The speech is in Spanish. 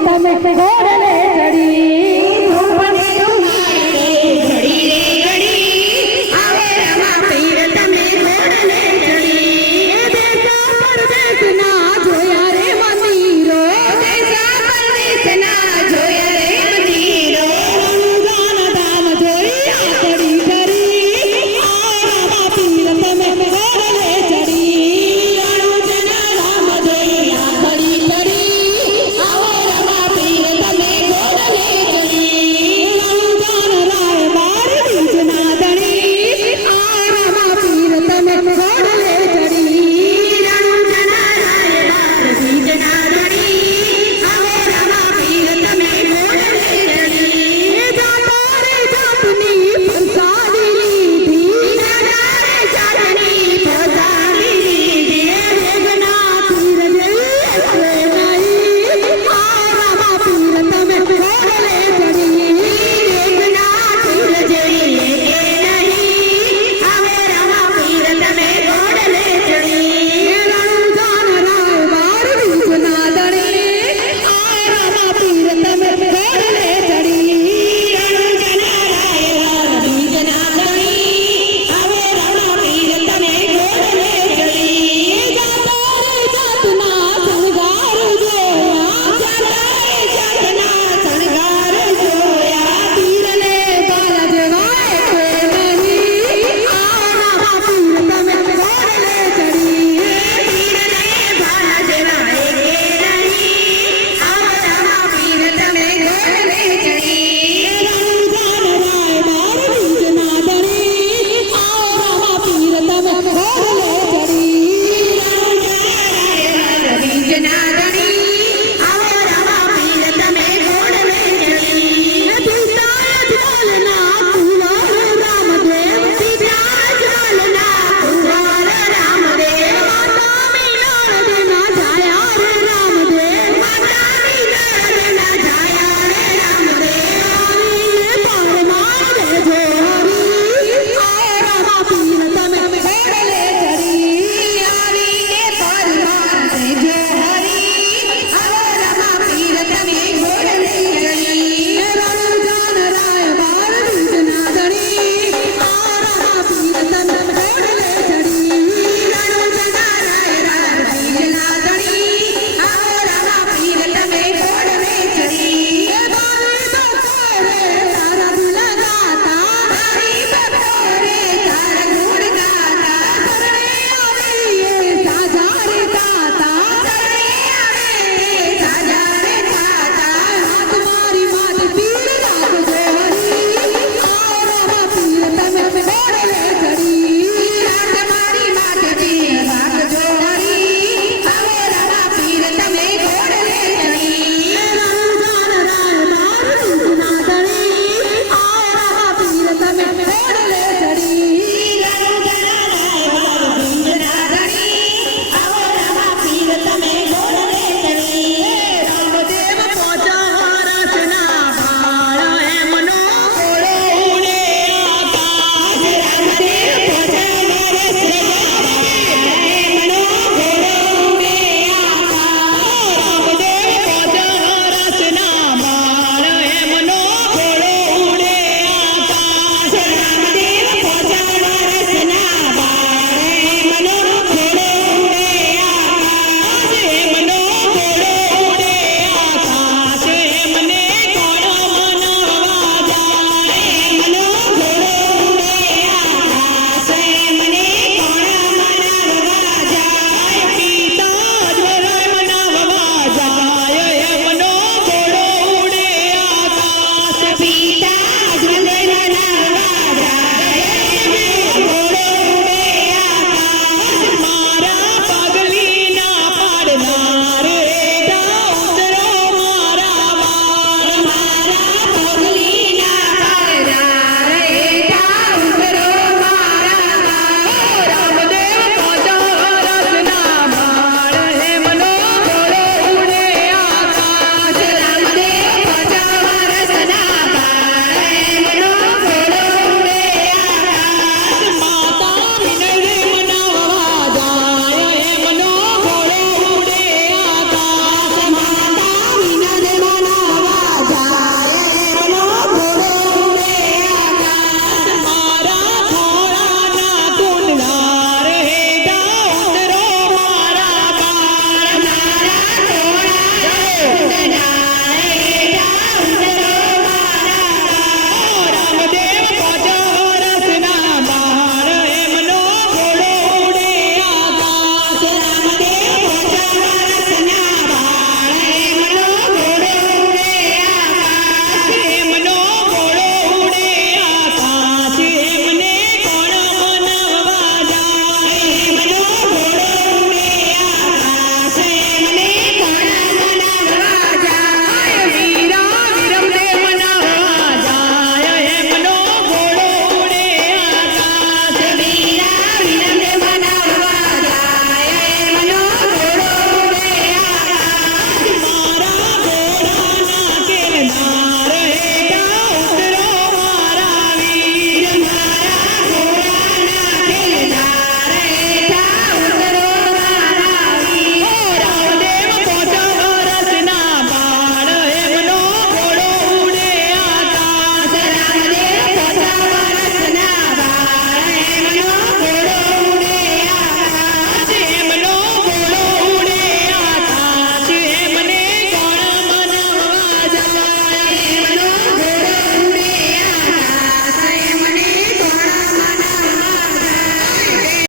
ya en este.